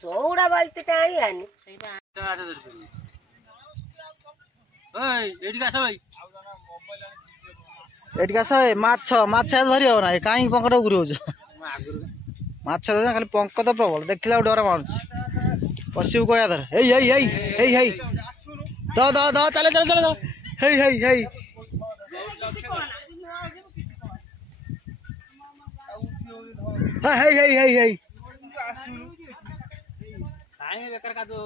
चौड़ा बाल्टी आनी माछ माछ धरी हो ना कहीं पंकट घूर माछ खाली पंक तो प्रबल देखला डर मारुच पशु को धर द द द चले चले चले हे हे हे हे हे हे हे बेकार का दो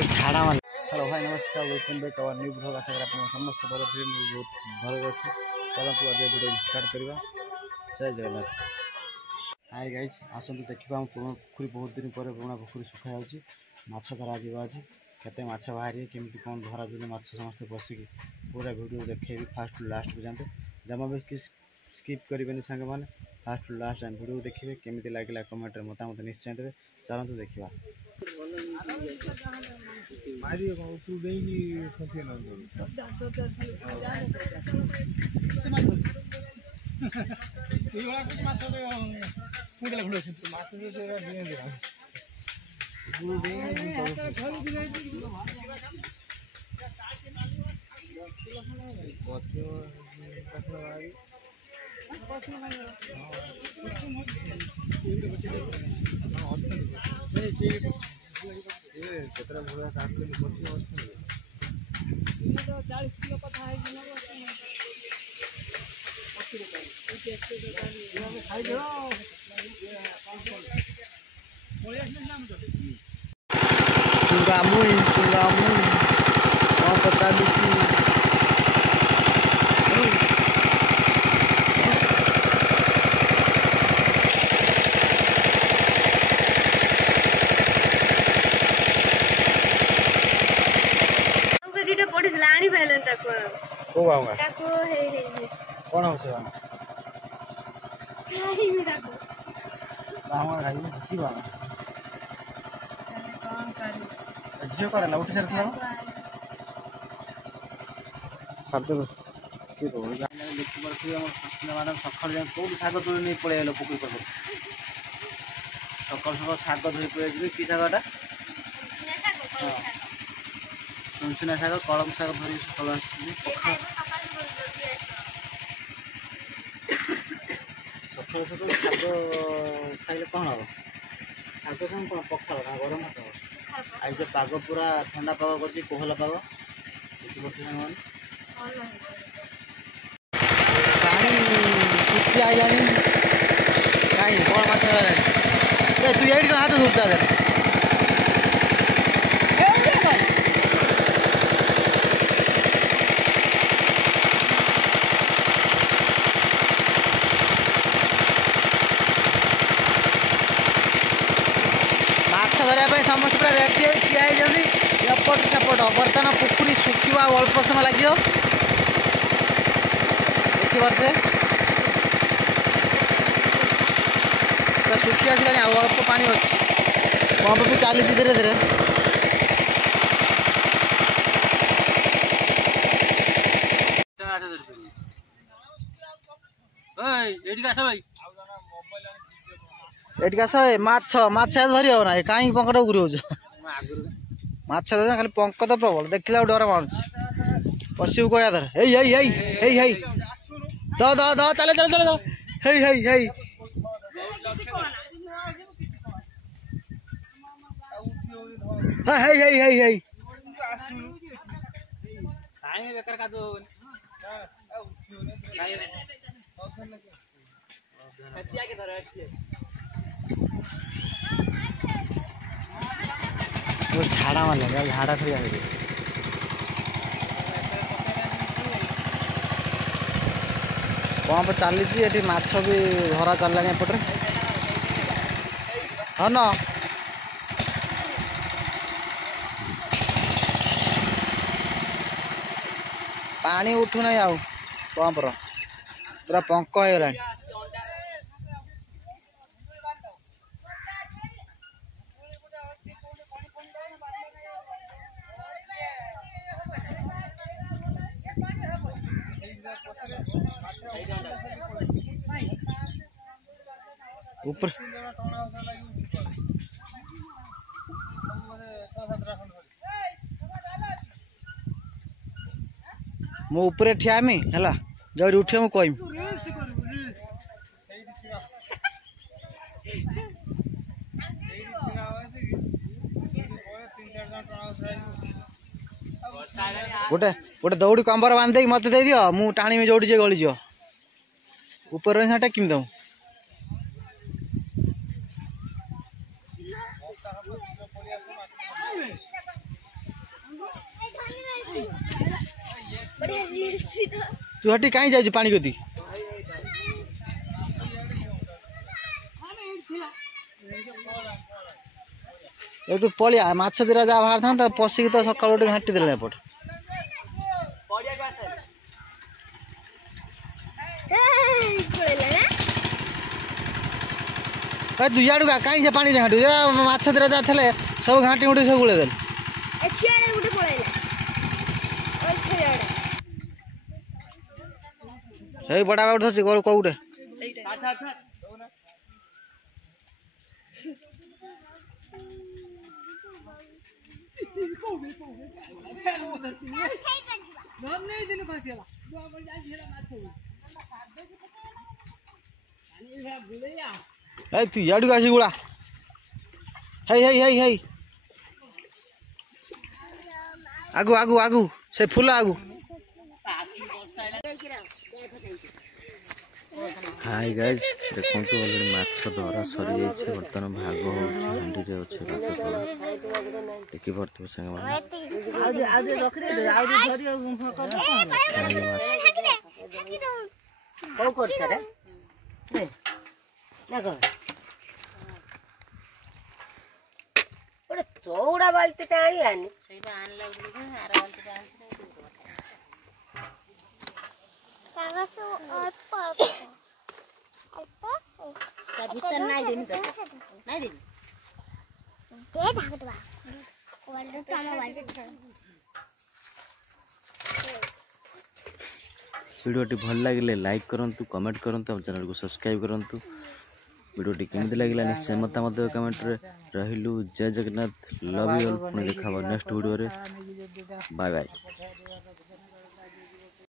झाड़ा मार हेलो भाई नमस्कार welcome back our new blog आशा करा आप समस्त भल थे बहुत भल अच्छी चलते आज वीडियो स्टार्ट करवा जय जगन्नाथ हाय गाइस आसतु देखा हम पुराना पोखरी बहुत दिन पर पुराना पोखरी सुखा जाऊँगी माछ धरा जावा केते माछ बाहरी केमती कौन धरा जुले माछ समस्त बसिकी पूरा वीडियो देखेबी फास्ट टू लास्ट पर्यंत जमा भी स्किप करेंगे सांग मैंने फास्ट टू लास्ट वीडियो देखिए केमती लगे कमेंट मतामत निश्चय देवे चलते देखा कौन हो झील कर उठी सारी मैडम सकाल जाए कौन शाग तुले नहीं पलि आल पुकुरी पाख सकाल सकाल शाग धरी पलि कि शागटा हाँ सुनसुना शाग कलम शाग धरी सकाल सकाल सकाल शाग खाइले कौन हम शाग संग कौन पखाल ना गरम भात आज जो पाग पूरा ठंडा पाग कर कोहला पाग पानी सुखी आईला कहीं कौन माछ तू ये हाथ धुता समस्त पूरा रेडी ठिया एपट सेपट बर्तमान पुकुरी सुखा अल्प समय लगे देखिए पूरा सुखी आसान अल्प पानी अच्छी पंप भी चली धीरे धीरे माछ माछ धरी हो ना कहीं पंकट घूर माछ खाली पंक तो प्रबल देखला डर मारुच पशु को धर हे द द द चले चले चले हे बेकार का दो झाड़ा मार लगे झाड़ा थी पंप चली माछ भी धरा चलला एपटे हाँ न पानी उठू ना पंपर पूरा पंक हो गला ऊपर मो ऊपर ठियामी है जो उठे मुझे कहमी गोटे गोटे दौड़ी कंबर बांध दे मत दे दियो मु टाणी जोड़ी जे गली जो ऊपर रही टेकिम दम तू हटी कहीं जाऊ पानी कदी तू पलिया माछ दिरा जा बाहर था पशिक तो सका घाटी दे एपट दुआड़ का कहीं से पानी घाटू माछ दिरा जा सब घाटी उठी सब गुड़े देल बड़ा बाबू धरती कौटे तू याडू का गुड़ा है आगु आगु आगु से फूल आगु हाय गाइस देखो तो ऑलरेडी माछ धरा सरी जाइए बर्तमान भाग हांडी रे अच्छे माछ सब देखि पड़तो संग माने आउ रख दे आउ धरियो कर कौ कर सरे दे ना कर ओरे चौड़ा बाल्टी ता आनी आनी सेटा आनला आर बाल्टी ता आनी कागज और पाप भीतर नहीं देनी नहीं देनी दे ढाक दबा वाले टामा वाले वीडियोटी भल लगे लाइक करंतु कमेंट करंतु हम चैनल को सब्सक्राइब करंतु वीडियोटी केमती लगला निश्चय मतामत कमेंट रे रहिलु जय जगन्नाथ लव यू ऑल पुणी देखा नेक्स्ट वीडियो रे बाय बाय।